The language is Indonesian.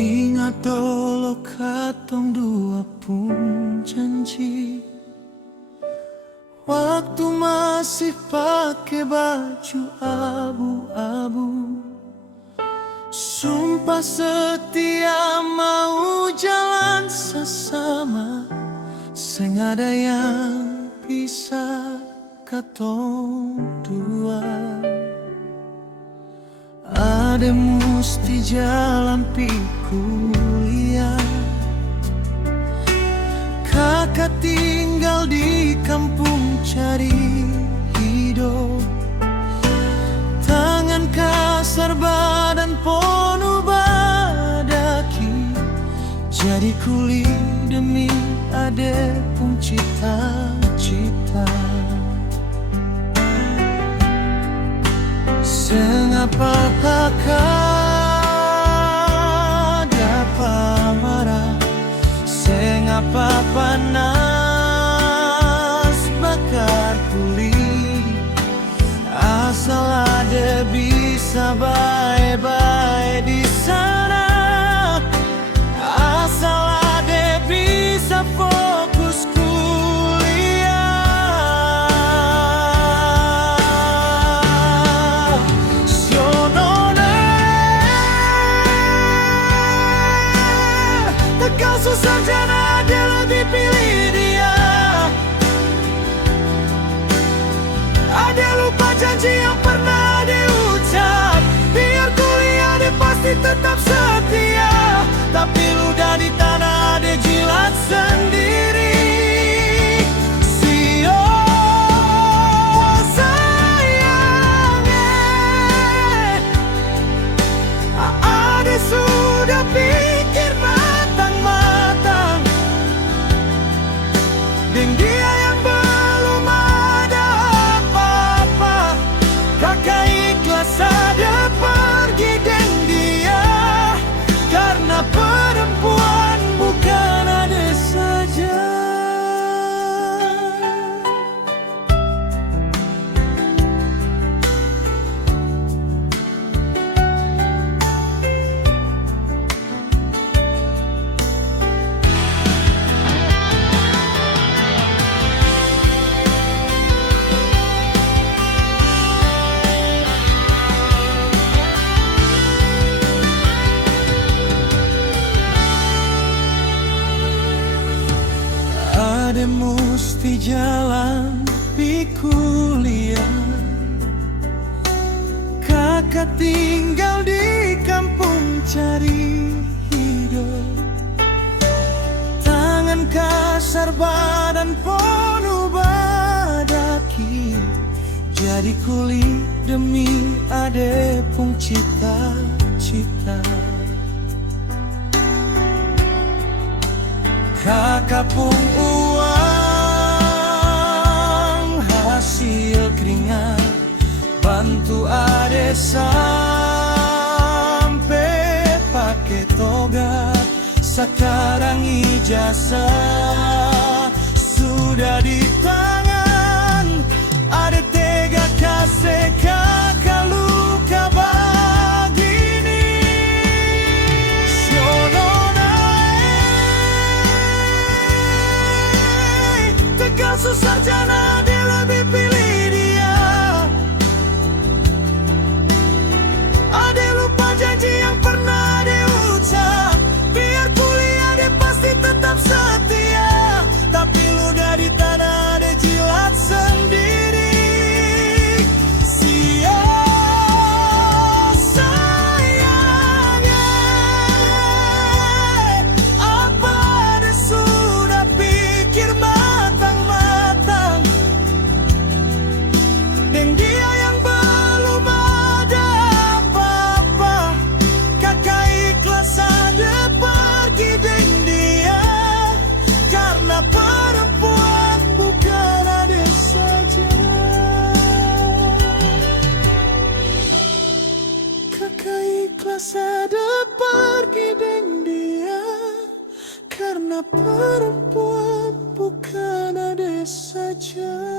Ingat dulu katong dua pun janji, waktu masih pakai baju abu-abu. Sumpah setia mau jalan sesama, seng ada yang bisa katong dua. Ade musti jalan pi kuliah, kakak tinggal di kampung cari hidup. Tangan kasar badan penuh badaki, jadi kuli demi ade pun cita-cita. Sengapa kakak dapat marah, sengapa panas bakar kuli, asal ada bisa baik-baik di sana, asal ada bisa fokus kasus sarjana, dia lebih pilih dia. Ada lupa janji yang pernah diucap, biar kuliah dia pasti tetap setia. Tapi ludah di tanah dia jilat sendiri. Sayangnya ada sudah pikir dan dia yang belum ada apa-apa, kakak ikhlas ada pergi dan dia, karena perempuan bukan ada saja. Ade musti jalan pi kuliah, kakak tinggal di kampung cari hidup. Tangan kasar badan penuh badaki, jadi kuli demi ade pun cita-cita. Kakak pun uang hasil keringat, bantu ade sampai pakai toga. Sekarang ijazah sudah di tangan, ade tega kasih kakak luka begini. Kasus sarjana, dia lebih pilih dia. Ada lupa janji yang pernah diucap, biar kuliah dia pasti tetap setia. Tapi ludah di tanah dia jilat sendiri. Sia Karena perempuan bukan ade saja.